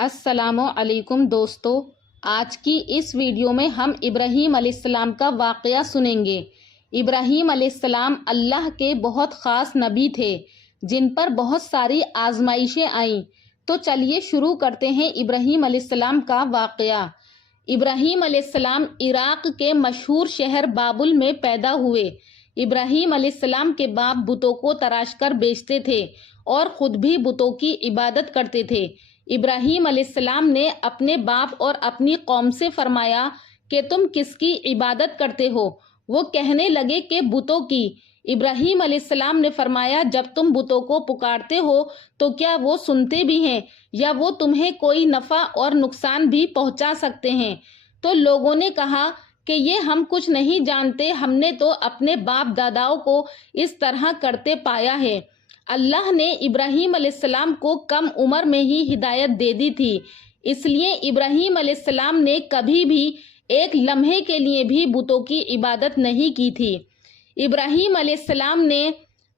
السلام علیکم دوستو، آج کی اس ویڈیو میں ہم ابراہیم علیہ السلام کا واقعہ سنیں گے۔ ابراہیم علیہ السلام اللہ کے بہت خاص نبی تھے جن پر بہت ساری آزمائشیں آئیں۔ تو چلیے شروع کرتے ہیں ابراہیم علیہ السلام کا واقعہ۔ ابراہیم علیہ السلام عراق کے مشہور شہر بابل میں پیدا ہوئے۔ ابراہیم علیہ السلام کے باپ بتوں کو تراش کر بیچتے تھے اور خود بھی بتوں کی عبادت کرتے تھے۔ ابراہیم علیہ السلام نے اپنے باپ اور اپنی قوم سے فرمایا کہ تم کس کی عبادت کرتے ہو؟ وہ کہنے لگے کہ بتوں کی۔ ابراہیم علیہ السلام نے فرمایا جب تم بتوں کو پکارتے ہو تو کیا وہ سنتے بھی ہیں یا وہ تمہیں کوئی نفع اور نقصان بھی پہنچا سکتے ہیں؟ تو لوگوں نے کہا کہ یہ ہم کچھ نہیں جانتے، ہم نے تو اپنے باپ داداؤں کو اس طرح کرتے پایا ہے۔ اللہ نے ابراہیم علیہ السلام کو کم عمر میں ہی ہدایت دے دی تھی، اس لیے ابراہیم علیہ السلام نے کبھی بھی ایک لمحے کے لیے بھی بتوں کی عبادت نہیں کی تھی۔ ابراہیم علیہ السلام نے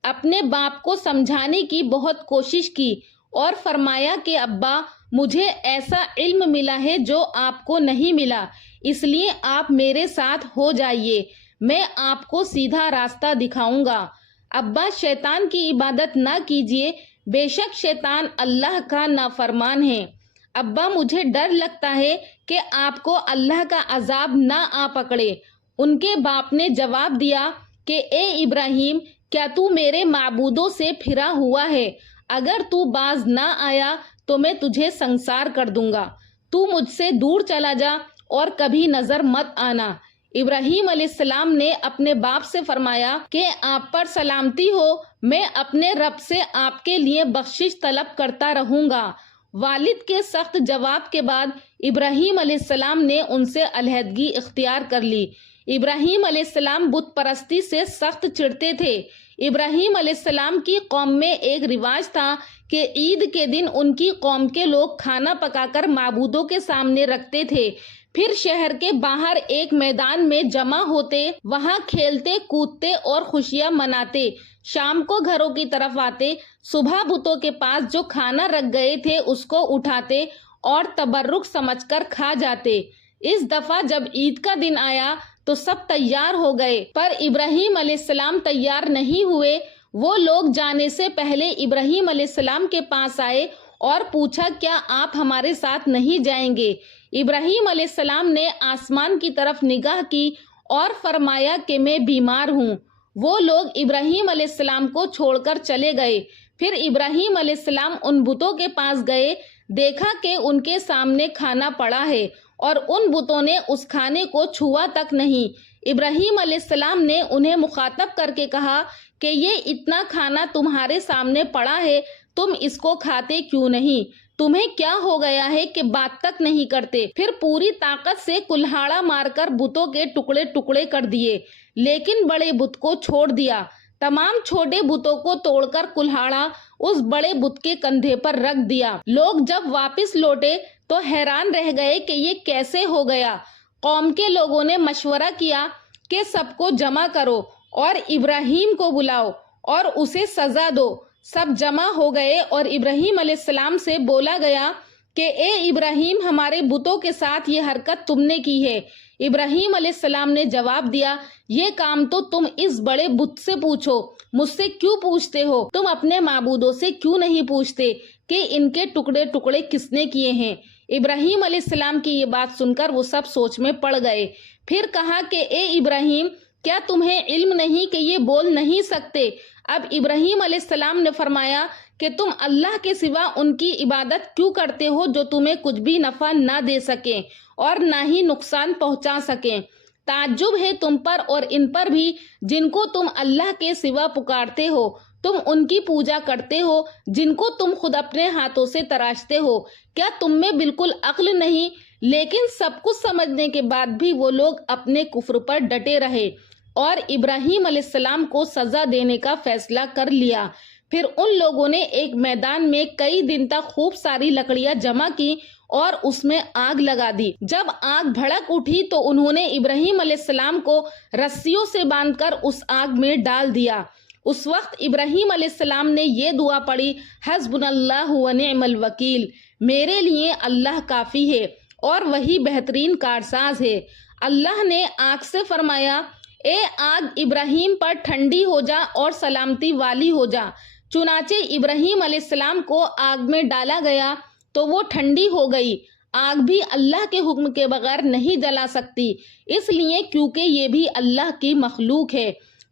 اپنے باپ کو سمجھانے کی بہت کوشش کی اور فرمایا کہ ابا، مجھے ایسا علم ملا ہے جو آپ کو نہیں ملا، اس لیے آپ میرے ساتھ ہو جائیے، میں آپ کو سیدھا راستہ دکھاؤں گا۔ ابا، شیطان کی عبادت نہ کیجیے، بے شک شیطان اللہ کا نافرمان ہے۔ ابا، مجھے ڈر لگتا ہے کہ آپ کو اللہ کا عذاب نہ آ پکڑے۔ ان کے باپ نے جواب دیا کہ اے ابراہیم، کیا تو میرے معبودوں سے پھرا ہوا ہے؟ اگر تو باز نہ آیا تو میں تجھے سنسار کر دوں گا۔ تو مجھ سے دور چلا جا اور کبھی نظر مت آنا۔ ابراہیم علیہ السلام نے اپنے باپ سے فرمایا کہ آپ پر سلامتی ہو، میں اپنے رب سے آپ کے لیے بخشش طلب کرتا رہوں گا۔ والد کے سخت جواب کے بعد ابراہیم علیہ السلام نے ان سے علیحدگی اختیار کر لی۔ ابراہیم علیہ السلام بت پرستی سے سخت چڑھتے تھے۔ ابراہیم علیہ السلام کی قوم میں ایک رواج تھا کہ عید کے دن ان کی قوم کے لوگ کھانا پکا کر معبودوں کے سامنے رکھتے تھے، پھر شہر کے باہر ایک میدان میں جمع ہوتے، وہاں کھیلتے کودتے اور خوشیاں مناتے، شام کو گھروں کی طرف آتے، صبح بتوں کے پاس جو کھانا رکھ گئے تھے اس کو اٹھاتے اور تبرک سمجھ کر کھا جاتے۔ اس دفعہ جب عید کا دن آیا تو سب تیار ہو گئے، پر ابراہیم علیہ السلام تیار نہیں ہوئے۔ وہ لوگ جانے سے پہلے ابراہیم علیہ السلام کے پاس آئے اور پوچھا کیا آپ ہمارے ساتھ نہیں جائیں گے؟ ابراہیم علیہ السلام نے آسمان کی طرف نگاہ کی اور فرمایا کہ میں بیمار ہوں۔ وہ لوگ ابراہیم علیہ السلام کو چھوڑ کر چلے گئے۔ پھر ابراہیم علیہ السلام ان بتوں کے پاس گئے، دیکھا کہ ان کے سامنے کھانا پڑا ہے اور ان بتوں نے اس کھانے کو چھوا تک نہیں۔ ابراہیم علیہ السلام نے انہیں مخاطب کر کے کہا کہ یہ اتنا کھانا تمہارے سامنے پڑا ہے، تم اس کو کھاتے کیوں نہیں؟ تمہیں کیا ہو گیا ہے کہ بات تک نہیں کرتے؟ پھر پوری طاقت سے کلہاڑا مار کر بتوں کے ٹکڑے ٹکڑے کر دیے، لیکن بڑے بت کو چھوڑ دیا۔ تمام چھوٹے بتوں کو توڑ کر کلہاڑا اس بڑے بت کے کندھے پر رکھ دیا۔ لوگ جب واپس لوٹے تو حیران رہ گئے کہ یہ کیسے ہو گیا۔ قوم کے لوگوں نے مشورہ کیا کہ سب کو جمع کرو اور ابراہیم کو بلاؤ اور اسے سزا دو۔ سب جمع ہو گئے اور ابراہیم علیہ السلام سے بولا گیا کہ اے ابراہیم، ہمارے بتوں کے ساتھ یہ حرکت تم نے کی ہے۔ ابراہیم علیہ السلام نے جواب دیا، یہ کام تو تم اس بڑے بت سے پوچھو، مجھ سے کیوں پوچھتے ہو؟ تم اپنے معبودوں سے کیوں نہیں پوچھتے کہ ان کے ٹکڑے ٹکڑے کس نے کیے ہیں؟ ابراہیم علیہ السلام کی یہ بات سن کر وہ سب سوچ میں پڑ گئے۔ پھر کہا کہ اے ابراہیم، کیا تمہیں علم نہیں کہ یہ بول نہیں سکتے؟ اب ابراہیم علیہ السلام نے فرمایا کہ تم اللہ کے سوا ان کی عبادت کیوں کرتے ہو جو تمہیں کچھ بھی نفع نہ دے سکیں اور نہ ہی نقصان پہنچا سکیں؟ تعجب ہے تم پر اور ان پر بھی جن کو تم اللہ کے سوا پکارتے ہو۔ تم ان کی پوجا کرتے ہو جن کو تم خود اپنے ہاتھوں سے تراشتے ہو۔ کیا تم میں بالکل عقل نہیں؟ لیکن سب کچھ سمجھنے کے بعد بھی وہ لوگ اپنے کفر پر ڈٹے رہے اور ابراہیم علیہ السلام کو سزا دینے کا فیصلہ کر لیا۔ پھر ان لوگوں نے ایک میدان میں کئی دن تک خوب ساری لکڑیاں جمع کی اور اس میں آگ لگا دی۔ جب آگ بھڑک اٹھی تو انہوں نے ابراہیم علیہ السلام کو رسیوں سے باندھ کر اس آگ میں ڈال دیا۔ اس وقت ابراہیم علیہ السلام نے یہ دعا پڑھی، حسبنا اللہ و نعم الوکیل، میرے لیے اللہ کافی ہے اور وہی بہترین کارساز ہے۔ اللہ نے آگ سے فرمایا، اے آگ ابراہیم پر ٹھنڈی ہو جا اور سلامتی والی ہو جا۔ چنانچہ ابراہیم علیہ السلام کو آگ میں ڈالا گیا تو وہ ٹھنڈی ہو گئی۔ آگ بھی اللہ کے حکم کے بغیر نہیں جلا سکتی، اس لیے کیونکہ یہ بھی اللہ کی مخلوق ہے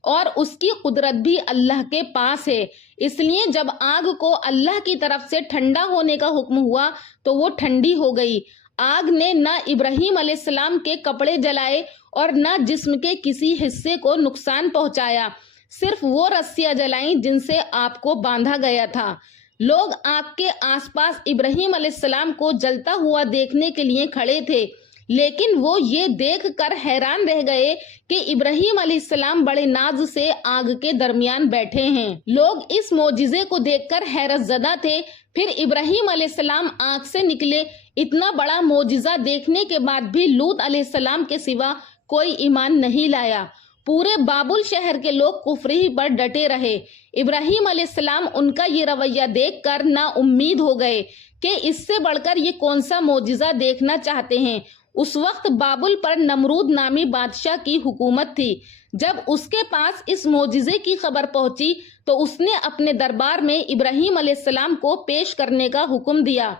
اور اس کی قدرت بھی اللہ کے پاس ہے۔ اس لیے جب آگ کو اللہ کی طرف سے ٹھنڈا ہونے کا حکم ہوا تو وہ ٹھنڈی ہو گئی۔ آگ نے نہ ابراہیم علیہ السلام کے کپڑے جلائے اور نہ جسم کے کسی حصے کو نقصان پہنچایا، صرف وہ رسیاں جلائیں جن سے آپ کو باندھا گیا تھا۔ لوگ آگ کے آس پاس ابراہیم علیہ السلام کو جلتا ہوا دیکھنے کے لیے کھڑے تھے، لیکن وہ یہ دیکھ کر حیران رہ گئے کہ ابراہیم علیہ السلام بڑے ناز سے آگ کے درمیان بیٹھے ہیں۔ لوگ اس معجزے کو دیکھ کر حیرت زدہ تھے۔ پھر ابراہیم علیہ السلام آگ سے نکلے۔ اتنا بڑا معجزہ دیکھنے کے بعد بھی لوط علیہ السلام کے سوا کوئی ایمان نہیں لایا۔ پورے بابل شہر کے لوگ کفر ہی پر ڈٹے رہے۔ ابراہیم علیہ السلام ان کا یہ رویہ دیکھ کر نا امید ہو گئے کہ اس سے بڑھ کر یہ کون سا معجزہ دیکھنا چاہتے ہیں۔ اس وقت بابل پر نمرود نامی بادشاہ کی حکومت تھی۔ جب اس کے پاس اس معجزے کی خبر پہنچی تو اس نے اپنے دربار میں ابراہیم علیہ السلام کو پیش کرنے کا حکم دیا۔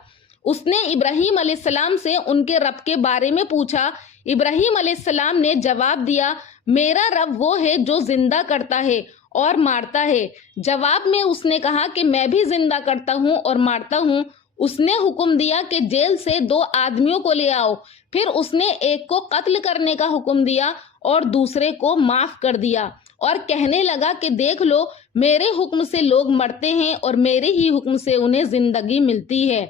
اس نے ابراہیم علیہ السلام سے ان کے رب کے بارے میں پوچھا۔ ابراہیم علیہ السلام نے جواب دیا، میرا رب وہ ہے جو زندہ کرتا ہے اور مارتا ہے۔ جواب میں اس نے کہا کہ میں بھی زندہ کرتا ہوں اور مارتا ہوں۔ اس نے حکم دیا کہ جیل سے 2 آدمیوں کو لے آؤ۔ پھر اس نے ایک کو قتل کرنے کا حکم دیا اور دوسرے کو معاف کر دیا اور کہنے لگا کہ دیکھ لو، میرے حکم سے لوگ مرتے ہیں اور میرے ہی حکم سے انہیں زندگی ملتی ہے۔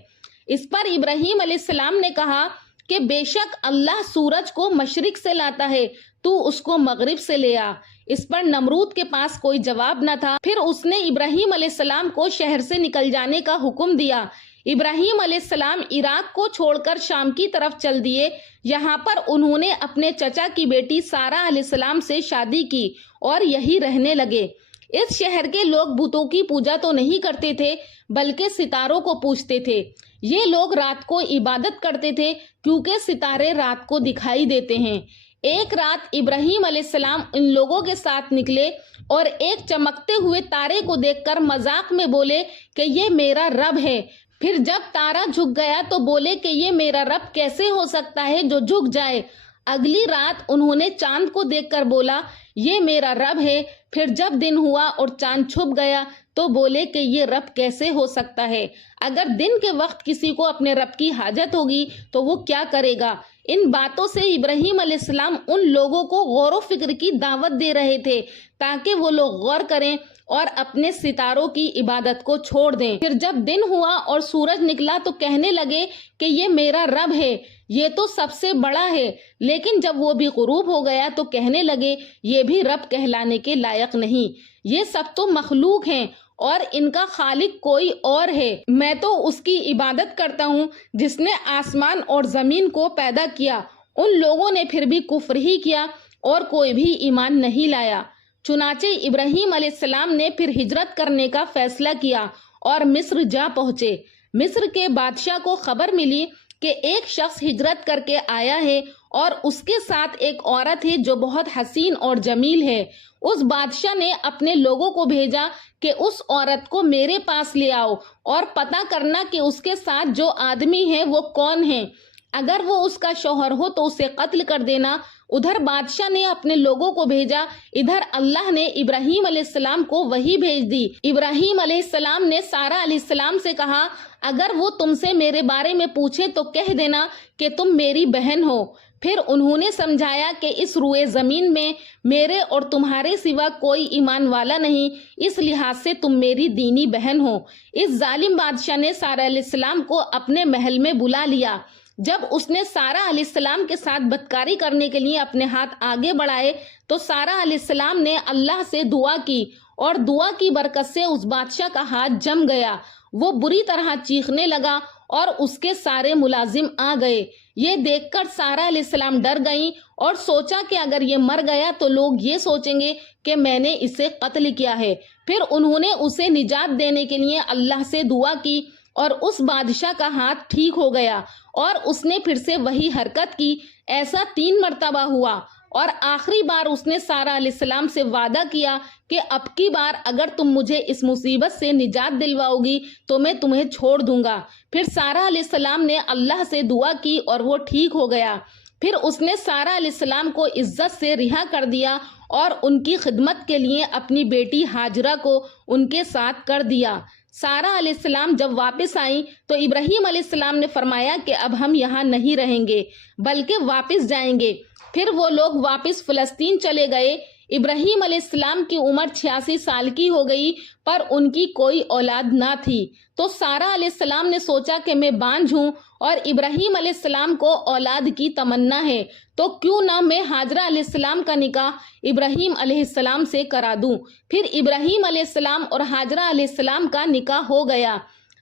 اس پر ابراہیم علیہ السلام نے کہا کہ بے شک اللہ سورج کو مشرق سے لاتا ہے، تو اس کو مغرب سے لے آ۔ اس پر نمرود کے پاس کوئی جواب نہ تھا۔ پھر اس نے ابراہیم علیہ السلام کو شہر سے نکل جانے کا حکم دیا۔ ابراہیم علیہ السلام عراق کو چھوڑ کر شام کی طرف چل دیے۔ یہاں پر انہوں نے اپنے چچا کی بیٹی سارہ علیہ السلام سے شادی کی اور یہی رہنے لگے۔ اس شہر کے لوگ بتوں کی پوجا تو نہیں کرتے تھے بلکہ ستاروں کو پوجتے تھے۔ یہ لوگ رات کو عبادت کرتے تھے کیونکہ ستارے رات کو دکھائی دیتے ہیں۔ ایک رات ابراہیم علیہ السلام ان لوگوں کے ساتھ نکلے اور ایک چمکتے ہوئے تارے کو دیکھ کر مذاق میں بولے کہ یہ میرا رب ہے۔ پھر جب تارا جھک گیا تو بولے کہ یہ میرا رب کیسے ہو سکتا ہے جو جھک جائے۔ اگلی رات انہوں نے چاند کو دیکھ کر بولا یہ میرا رب ہے۔ پھر جب دن ہوا اور چاند چھپ گیا تو بولے کہ یہ رب کیسے ہو سکتا ہے۔ اگر دن کے وقت کسی کو اپنے رب کی حاجت ہوگی تو وہ کیا کرے گا؟ ان باتوں سے ابراہیم علیہ السلام ان لوگوں کو غور و فکر کی دعوت دے رہے تھے تاکہ وہ لوگ غور کریں اور اپنے ستاروں کی عبادت کو چھوڑ دیں۔ پھر جب دن ہوا اور سورج نکلا تو کہنے لگے کہ یہ میرا رب ہے، یہ تو سب سے بڑا ہے۔ لیکن جب وہ بھی غروب ہو گیا تو کہنے لگے یہ بھی رب کہلانے کے لائق نہیں، یہ سب تو مخلوق ہیں اور ان کا خالق کوئی اور ہے۔ میں تو اس کی عبادت کرتا ہوں جس نے آسمان اور زمین کو پیدا کیا۔ ان لوگوں نے پھر بھی کفر ہی کیا اور کوئی بھی ایمان نہیں لایا۔ چنانچہ ابراہیم علیہ السلام نے پھر ہجرت کرنے کا فیصلہ کیا اور مصر جا پہنچے۔ مصر کے بادشاہ کو خبر ملی کہ ایک شخص ہجرت کر کے آیا ہے اور اس کے ساتھ ایک عورت ہے جو بہت حسین اور جمیل ہے۔ اس بادشاہ نے اپنے لوگوں کو بھیجا کہ اس عورت کو میرے پاس لے آؤ اور پتہ کرنا کہ اس کے ساتھ جو آدمی ہے وہ کون ہے۔ اگر وہ اس کا شوہر ہو تو اسے قتل کر دینا۔ ادھر بادشاہ نے اپنے لوگوں کو بھیجا، ادھر اللہ نے ابراہیم علیہ السلام کو وحی بھیج دی۔ ابراہیم علیہ السلام نے سارہ علیہ السلام سے کہا اگر وہ تم سے میرے بارے میں پوچھے تو کہہ دینا کہ تم میری بہن ہو۔ پھر انہوں نے سمجھایا کہ اس روئے زمین میں میرے اور تمہارے سوا کوئی ایمان والا نہیں، اس لحاظ سے تم میری دینی بہن ہو۔ اس ظالم بادشاہ نے سارہ علیہ السلام کو اپنے محل میں بلا لیا۔ جب اس نے سارہ علیہ السلام کے ساتھ بدکاری کرنے کے لیے اپنے ہاتھ آگے بڑھائے تو سارہ علیہ السلام نے اللہ سے دعا کی اور دعا کی برکت سے اس بادشاہ کا ہاتھ جم گیا۔ وہ بری طرح چیخنے لگا اور اس کے سارے ملازم آ گئے۔ یہ دیکھ کر سارہ علیہ السلام ڈر گئیں اور سوچا کہ اگر یہ مر گیا تو لوگ یہ سوچیں گے کہ میں نے اسے قتل کیا ہے۔ پھر انہوں نے اسے نجات دینے کے لیے اللہ سے دعا کی اور اس بادشاہ کا ہاتھ ٹھیک ہو گیا اور اس نے پھر سے وہی حرکت کی۔ ایسا 3 مرتبہ ہوا اور آخری بار اس نے سارہ علیہ السلام سے وعدہ کیا کہ اب کی بار اگر تم مجھے اس مصیبت سے نجات دلواؤ گی تو میں تمہیں چھوڑ دوں گا۔ پھر سارہ علیہ السلام نے اللہ سے دعا کی اور وہ ٹھیک ہو گیا۔ پھر اس نے سارہ علیہ السلام کو عزت سے رہا کر دیا اور ان کی خدمت کے لیے اپنی بیٹی ہاجرہ کو ان کے ساتھ کر دیا۔ سارہ علیہ السلام جب واپس آئیں تو ابراہیم علیہ السلام نے فرمایا کہ اب ہم یہاں نہیں رہیں گے بلکہ واپس جائیں گے۔ پھر وہ لوگ واپس فلسطین چلے گئے۔ ابراہیم علیہ السلام کی عمر 86 سال کی ہو گئی پر ان کی کوئی اولاد نہ تھی۔ تو سارہ علیہ السلام نے سوچا کہ میں بانجھ ہوں اور ابراہیم علیہ السلام کو اولاد کی تمنا ہے تو کیوں نہ میں ہاجرہ علیہ السلام کا نکاح ابراہیم علیہ السلام سے کرا دوں۔ پھر ابراہیم علیہ السلام اور ہاجرہ علیہ السلام کا نکاح ہو گیا۔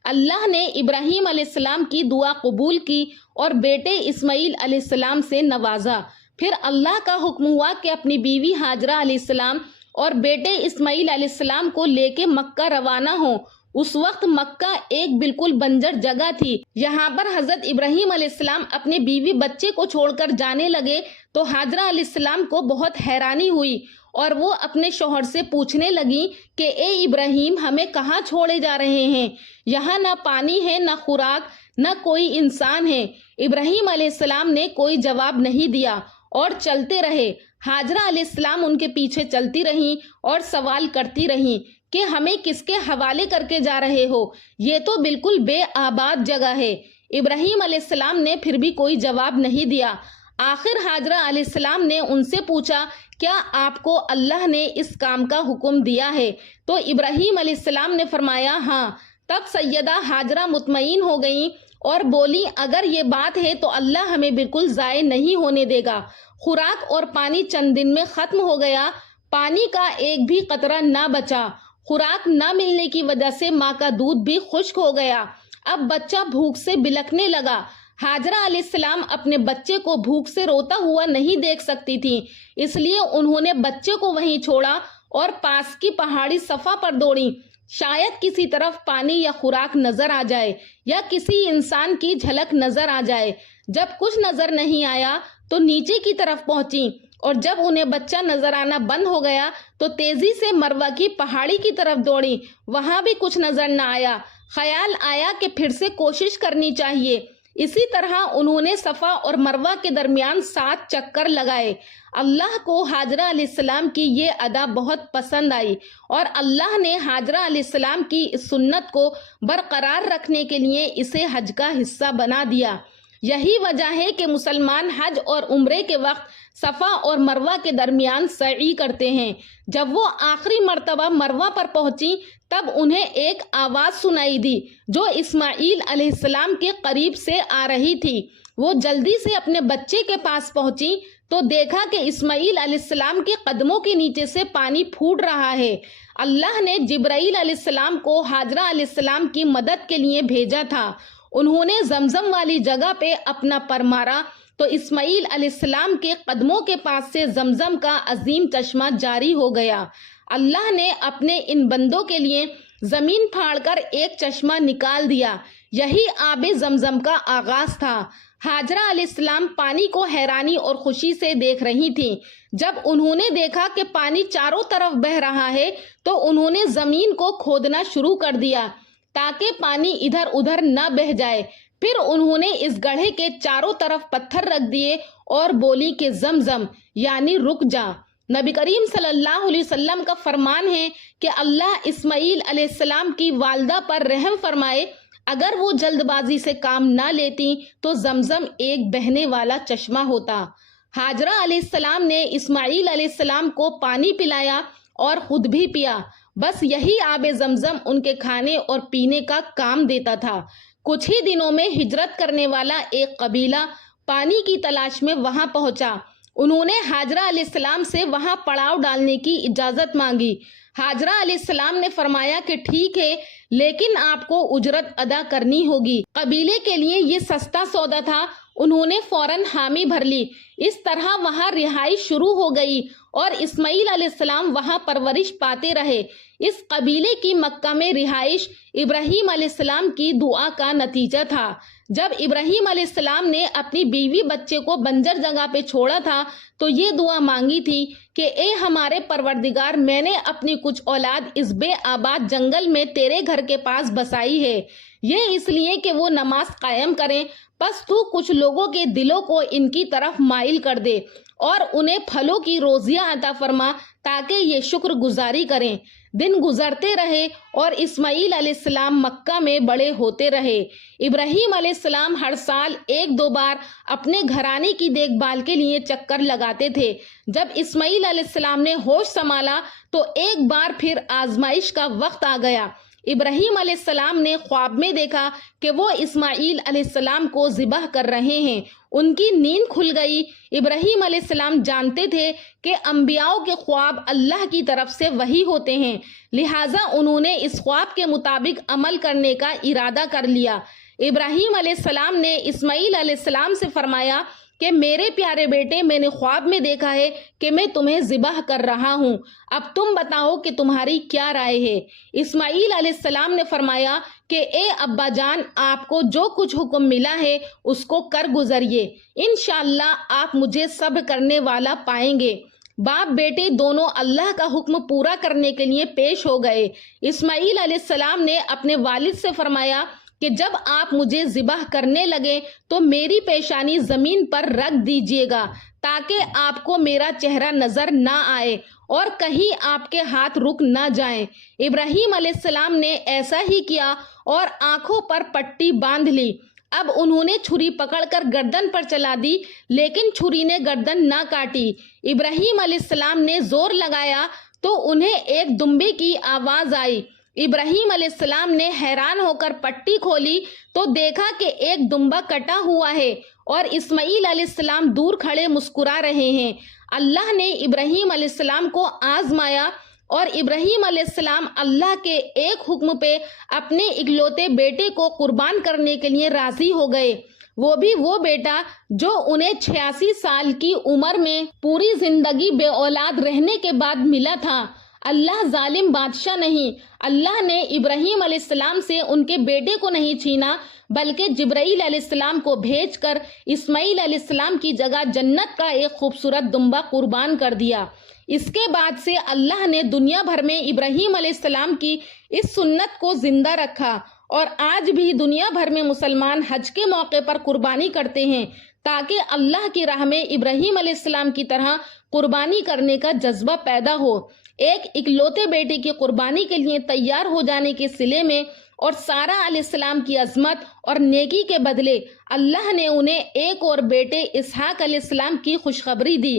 اللہ نے ابراہیم علیہ السلام کی دعا قبول کی اور بیٹے اسماعیل علیہ السلام سے نوازا۔ پھر اللہ کا حکم ہوا کہ اپنی بیوی ہاجرہ علیہ السلام اور بیٹے اسماعیل علیہ السلام کو لے کے مکہ روانہ ہوں۔ اس وقت مکہ ایک بالکل بنجر جگہ تھی۔ یہاں پر حضرت ابراہیم علیہ السلام اپنے بیوی بچے کو چھوڑ کر جانے لگے تو ہاجرہ علیہ السلام کو بہت حیرانی ہوئی اور وہ اپنے شوہر سے پوچھنے لگی کہ اے ابراہیم ہمیں کہاں چھوڑے جا رہے ہیں؟ یہاں نہ پانی ہے نہ خوراک نہ کوئی انسان ہے۔ ابراہیم علیہ السلام نے کوئی جواب نہیں دیا اور چلتے رہے۔ ہاجرہ علیہ السلام ان کے پیچھے چلتی رہیں اور سوال کرتی رہیں کہ ہمیں کس کے حوالے کر کے جا رہے ہو؟ یہ تو بالکل بے آباد جگہ ہے۔ ابراہیم علیہ السلام نے پھر بھی کوئی جواب نہیں دیا۔ آخر ہاجرہ علیہ السلام نے ان سے پوچھا کیا آپ کو اللہ نے اس کام کا حکم دیا ہے؟ تو ابراہیم علیہ السلام نے فرمایا ہاں۔ تب سیدہ ہاجرہ مطمئن ہو گئیں اور بولی اگر یہ بات ہے تو اللہ ہمیں بالکل ضائع نہیں ہونے دے گا۔ خوراک اور پانی چند دن میں ختم ہو گیا۔ پانی کا ایک بھی قطرہ نہ بچا۔ خوراک نہ ملنے کی وجہ سے ماں کا دودھ بھی خشک ہو گیا۔ اب بچہ بھوک سے بلکنے لگا۔ ہاجرہ علیہ السلام اپنے بچے کو بھوک سے روتا ہوا نہیں دیکھ سکتی تھی، اس لیے انہوں نے بچے کو وہیں چھوڑا اور پاس کی پہاڑی صفا پر دوڑی۔ شاید کسی طرف پانی یا خوراک نظر آ جائے یا کسی انسان کی جھلک نظر آ جائے۔ جب کچھ نظر نہیں آیا تو نیچے کی طرف پہنچی اور جب انہیں بچہ نظر آنا بند ہو گیا تو تیزی سے مروہ کی پہاڑی کی طرف دوڑی۔ وہاں بھی کچھ نظر نہ آیا۔ خیال آیا کہ پھر سے کوشش کرنی چاہیے۔ اسی طرح انہوں نے صفا اور مروہ کے درمیان 7 چکر لگائے۔ اللہ کو ہاجرہ علیہ السلام کی یہ ادا بہت پسند آئی اور اللہ نے ہاجرہ علیہ السلام کی اس سنت کو برقرار رکھنے کے لیے اسے حج کا حصہ بنا دیا۔ یہی وجہ ہے کہ مسلمان حج اور عمرے کے وقت صفا اور مروہ کے درمیان سعی کرتے ہیں۔ جب وہ آخری مرتبہ مروہ پر پہنچی تب انہیں ایک آواز سنائی دی جو اسماعیل علیہ السلام کے قریب سے آ رہی تھی۔ وہ جلدی سے اپنے بچے کے پاس پہنچی تو دیکھا کہ اسماعیل علیہ السلام کے قدموں کے نیچے سے پانی پھوٹ رہا ہے۔ اللہ نے جبرائیل علیہ السلام کو ہاجرہ علیہ السلام کی مدد کے لیے بھیجا تھا۔ انہوں نے زمزم والی جگہ پہ اپنا پر مارا تو اسماعیل علیہ السلام کے قدموں کے پاس سے زمزم کا عظیم چشمہ جاری ہو گیا۔ اللہ نے اپنے ان بندوں کے لیے زمین پھاڑ کر ایک چشمہ نکال دیا۔ یہی آب زمزم کا آغاز تھا۔ ہاجرہ علیہ السلام پانی کو حیرانی اور خوشی سے دیکھ رہی تھیں۔ جب انہوں نے دیکھا کہ پانی چاروں طرف بہہ رہا ہے تو انہوں نے زمین کو کھودنا شروع کر دیا تاکہ پانی ادھر ادھر نہ بہہ جائے۔ پھر انہوں نے اس گڑھے کے چاروں طرف پتھر رکھ دیے اور بولی کہ زمزم یعنی رک جا۔ نبی کریم صلی اللہ علیہ وسلم کا فرمان ہے کہ اللہ اسماعیل علیہ السلام کی والدہ پر رحم فرمائے، اگر وہ جلد بازی سے کام نہ لیتی تو زمزم ایک بہنے والا چشمہ ہوتا۔ ہاجرہ علیہ السلام نے اسماعیل علیہ السلام کو پانی پلایا اور خود بھی پیا۔ بس یہی آب زمزم ان کے کھانے اور پینے کا کام دیتا تھا۔ کچھ ہی دنوں میں ہجرت کرنے والا ایک قبیلہ پانی کی تلاش میں وہاں پہنچا۔ انہوں نے ہاجرہ علیہ السلام سے وہاں پڑاؤ ڈالنے کی اجازت مانگی۔ ہاجرہ علیہ السلام نے فرمایا کہ ٹھیک ہے لیکن آپ کو اجرت ادا کرنی ہوگی۔ قبیلے کے لیے یہ سستا سودا تھا۔ انہوں نے فوراً حامی بھر لی۔ اس طرح وہاں رہائش شروع ہو گئی اور اسماعیل علیہ السلام وہاں پرورش پاتے رہے۔ اس قبیلے کی مکہ میں رہائش ابراہیم علیہ السلام کی دعا کا نتیجہ تھا۔ جب ابراہیم علیہ السلام نے اپنی بیوی بچے کو بنجر جگہ پہ چھوڑا تھا تو یہ دعا مانگی تھی کہ اے ہمارے پروردگار، میں نے اپنی کچھ اولاد اس بے آباد جنگل میں تیرے گھر کے پاس بسائی ہے، یہ اس لیے کہ وہ نماز قائم کریں، پس تو کچھ لوگوں کے دلوں کو ان کی طرف مائل کر دے اور انہیں پھلوں کی روزیاں عطا فرما تاکہ یہ شکر گزاری کریں۔ دن گزرتے رہے اور اسماعیل علیہ السلام مکہ میں بڑے ہوتے رہے۔ ابراہیم علیہ السلام ہر سال 1-2 بار اپنے گھرانے کی دیکھ بھال کے لیے چکر لگاتے تھے۔ جب اسماعیل علیہ السلام نے ہوش سنبھالا تو ایک بار پھر آزمائش کا وقت آ گیا۔ ابراہیم علیہ السلام نے خواب میں دیکھا کہ وہ اسماعیل علیہ السلام کو ذبح کر رہے ہیں۔ ان کی نیند کھل گئی۔ ابراہیم علیہ السلام جانتے تھے کہ انبیاء کے خواب اللہ کی طرف سے وحی ہوتے ہیں، لہٰذا انہوں نے اس خواب کے مطابق عمل کرنے کا ارادہ کر لیا۔ ابراہیم علیہ السلام نے اسماعیل علیہ السلام سے فرمایا کہ میرے پیارے بیٹے، میں نے خواب میں دیکھا ہے کہ میں تمہیں ذبح کر رہا ہوں، اب تم بتاؤ کہ تمہاری کیا رائے ہے؟ اسماعیل علیہ السلام نے فرمایا کہ اے ابا جان، آپ کو جو کچھ حکم ملا ہے اس کو کر گزریے، انشاءاللہ آپ مجھے صبر کرنے والا پائیں گے۔ باپ بیٹے دونوں اللہ کا حکم پورا کرنے کے لیے پیش ہو گئے۔ اسماعیل علیہ السلام نے اپنے والد سے فرمایا کہ جب آپ مجھے ذبح کرنے لگے تو میری پیشانی زمین پر رکھ دیجیے گا تاکہ آپ کو میرا چہرہ نظر نہ آئے اور کہیں آپ کے ہاتھ رک نہ جائیں۔ ابراہیم علیہ السلام نے ایسا ہی کیا اور آنکھوں پر پٹی باندھ لی۔ اب انہوں نے چھری پکڑ کر گردن پر چلا دی لیکن چھری نے گردن نہ کاٹی۔ ابراہیم علیہ السلام نے زور لگایا تو انہیں ایک دمبے کی آواز آئی۔ ابراہیم علیہ السلام نے حیران ہو کر پٹی کھولی تو دیکھا کہ ایک دمبا کٹا ہوا ہے اور اسماعیل علیہ السلام دور کھڑے مسکرا رہے ہیں۔ اللہ نے ابراہیم علیہ السلام کو آزمایا اور ابراہیم علیہ السلام اللہ کے ایک حکم پہ اپنے اکلوتے بیٹے کو قربان کرنے کے لیے راضی ہو گئے، وہ بھی وہ بیٹا جو انہیں 86 سال کی عمر میں پوری زندگی بے اولاد رہنے کے بعد ملا تھا۔ اللہ ظالم بادشاہ نہیں، اللہ نے ابراہیم علیہ السلام سے ان کے بیٹے کو نہیں چھینا بلکہ جبرائیل علیہ السلام کو بھیج کر اسماعیل علیہ السلام کی جگہ جنت کا ایک خوبصورت دمبا قربان کر دیا۔ اس کے بعد سے اللہ نے دنیا بھر میں ابراہیم علیہ السلام کی اس سنت کو زندہ رکھا اور آج بھی دنیا بھر میں مسلمان حج کے موقع پر قربانی کرتے ہیں تاکہ اللہ کی راہ میں ابراہیم علیہ السلام کی طرح قربانی کرنے کا جذبہ پیدا ہو۔ ایک اکلوتے بیٹے کی قربانی کے لیے تیار ہو جانے کے صلے میں اور سارہ علیہ السلام کی عظمت اور نیکی کے بدلے اللہ نے انہیں ایک اور بیٹے اسحاق علیہ السلام کی خوشخبری دی۔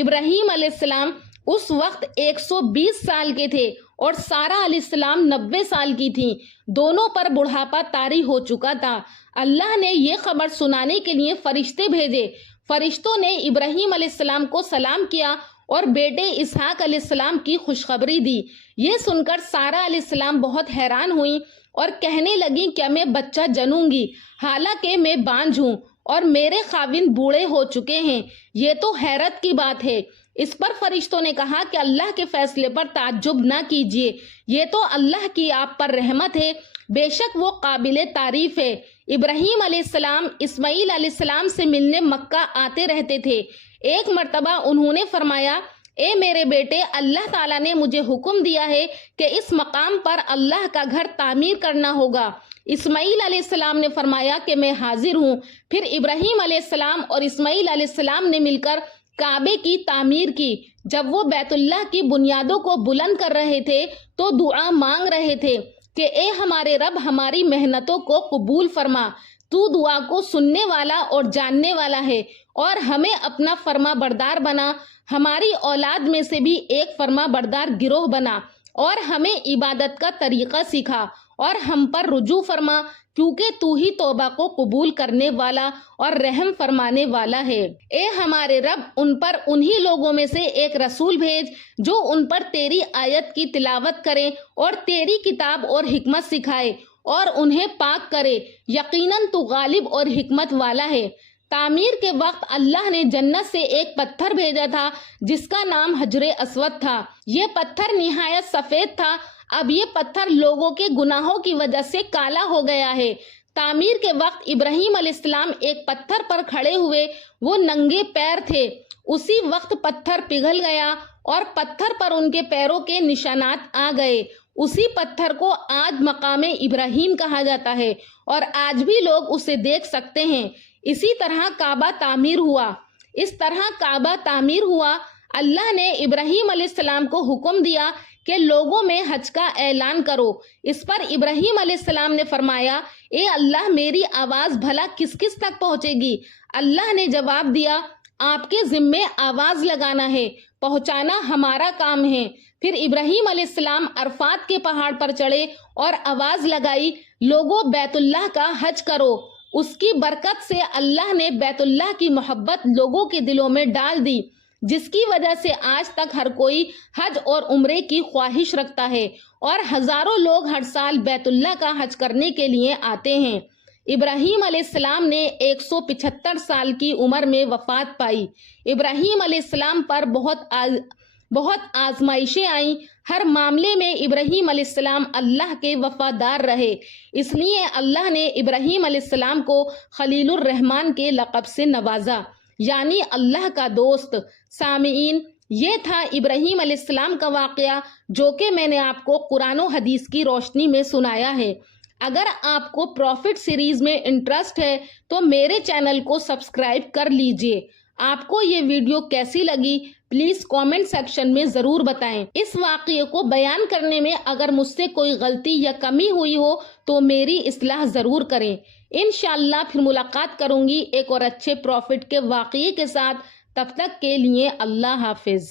ابراہیم علیہ السلام اس وقت 120 سال کے تھے اور سارہ علیہ السلام 90 سال کی تھیں، دونوں پر بڑھاپا طاری ہو چکا تھا۔ اللہ نے یہ خبر سنانے کے لیے فرشتے بھیجے۔ فرشتوں نے ابراہیم علیہ السلام کو سلام کیا اور بیٹے اسحاق علیہ السلام کی خوشخبری دی۔ یہ سن کر سارہ علیہ السلام بہت حیران ہوئیں اور کہنے لگیں کیا میں بچہ جنوں گی، حالانکہ میں بانجھ ہوں اور میرے خاوند بوڑھے ہو چکے ہیں، یہ تو حیرت کی بات ہے۔ اس پر فرشتوں نے کہا کہ اللہ کے فیصلے پر تعجب نہ کیجیے، یہ تو اللہ کی آپ پر رحمت ہے، بے شک وہ قابل تعریف ہے۔ ابراہیم علیہ السلام اسماعیل علیہ السلام سے ملنے مکہ آتے رہتے تھے۔ ایک مرتبہ انہوں نے فرمایا، اے میرے بیٹے، اللہ تعالیٰ نے مجھے حکم دیا ہے کہ اس مقام پر اللہ کا گھر تعمیر کرنا ہوگا۔ اسماعیل علیہ السلام نے فرمایا کہ میں حاضر ہوں۔ پھر ابراہیم علیہ السلام اور اسماعیل علیہ السلام نے مل کر کعبے کی تعمیر کی۔ جب وہ بیت اللہ کی بنیادوں کو بلند کر رہے تھے تو دعا مانگ رہے تھے کہ اے ہمارے رب، ہماری محنتوں کو قبول فرما، تو دعا کو سننے والا اور جاننے والا ہے، اور ہمیں اپنا فرما بردار بنا، ہماری اولاد میں سے بھی ایک فرما بردار گروہ بنا، اور ہمیں عبادت کا طریقہ سکھا اور ہم پر رجوع فرما، کیونکہ تو ہی توبہ کو قبول کرنے والا اور رحم فرمانے والا ہے۔ اے ہمارے رب، ان پر انہی لوگوں میں سے ایک رسول بھیج جو ان پر تیری آیت کی تلاوت کرے اور تیری کتاب اور حکمت سکھائے اور انہیں پاک کرے، یقیناً تو غالب اور حکمت والا ہے۔ تعمیر کے وقت اللہ نے جنت سے ایک پتھر بھیجا تھا جس کا نام حجر اسود تھا۔ یہ پتھر نہایت سفید تھا۔ اب یہ پتھر لوگوں کے گناہوں کی وجہ سے کالا ہو گیا ہے۔ تعمیر کے وقت ابراہیم علیہ السلام ایک پتھر پر کھڑے ہوئے، وہ ننگے پیر تھے۔ اسی وقت پتھر پگھل گیا اور پتھر پر ان کے پیروں کے نشانات آ گئے۔ اسی پتھر کو آج مقام ابراہیم کہا جاتا ہے اور آج بھی لوگ اسے دیکھ سکتے ہیں۔ اسی طرح کعبہ تعمیر ہوا۔ اس طرح کعبہ تعمیر ہوا۔ اللہ نے ابراہیم علیہ السلام کو حکم دیا کہ لوگوں میں حج کا اعلان کرو۔ اس پر ابراہیم علیہ السلام نے فرمایا، اے اللہ، میری آواز بھلا کس کس تک پہنچے گی؟ اللہ نے جواب دیا، آپ کے ذمے آواز لگانا ہے، پہنچانا ہمارا کام ہے۔ پھر ابراہیم علیہ السلام عرفات کے پہاڑ پر چڑھے اور آواز لگائی، لوگوں بیت اللہ کا حج کرو۔ اس کی برکت سے اللہ نے بیت اللہ کی محبت لوگوں کے دلوں میں ڈال دی، جس کی وجہ سے آج تک ہر کوئی حج اور عمرے کی خواہش رکھتا ہے اور ہزاروں لوگ ہر سال بیت اللہ کا حج کرنے کے لیے آتے ہیں۔ ابراہیم علیہ السلام نے 175 سال کی عمر میں وفات پائی۔ ابراہیم علیہ السلام پر بہت آزمائشیں آئیں۔ ہر معاملے میں ابراہیم علیہ السلام اللہ کے وفادار رہے۔ اس لیے اللہ نے ابراہیم علیہ السلام کو خلیل الرحمن کے لقب سے نوازا، یعنی اللہ کا دوست۔ سامعین، یہ تھا ابراہیم علیہ السلام کا واقعہ جو کہ میں نے آپ کو قرآن و حدیث کی روشنی میں سنایا ہے۔ اگر آپ کو پروفٹ سیریز میں انٹرسٹ ہے تو میرے چینل کو سبسکرائب کر لیجئے۔ آپ کو یہ ویڈیو کیسی لگی پلیز کامنٹ سیکشن میں ضرور بتائیں۔ اس واقعے کو بیان کرنے میں اگر مجھ سے کوئی غلطی یا کمی ہوئی ہو تو میری اصلاح ضرور کریں۔ انشاءاللہ پھر ملاقات کروں گی ایک اور اچھے پروفٹ کے واقعے کے ساتھ۔ تب تک کے لیے اللہ حافظ۔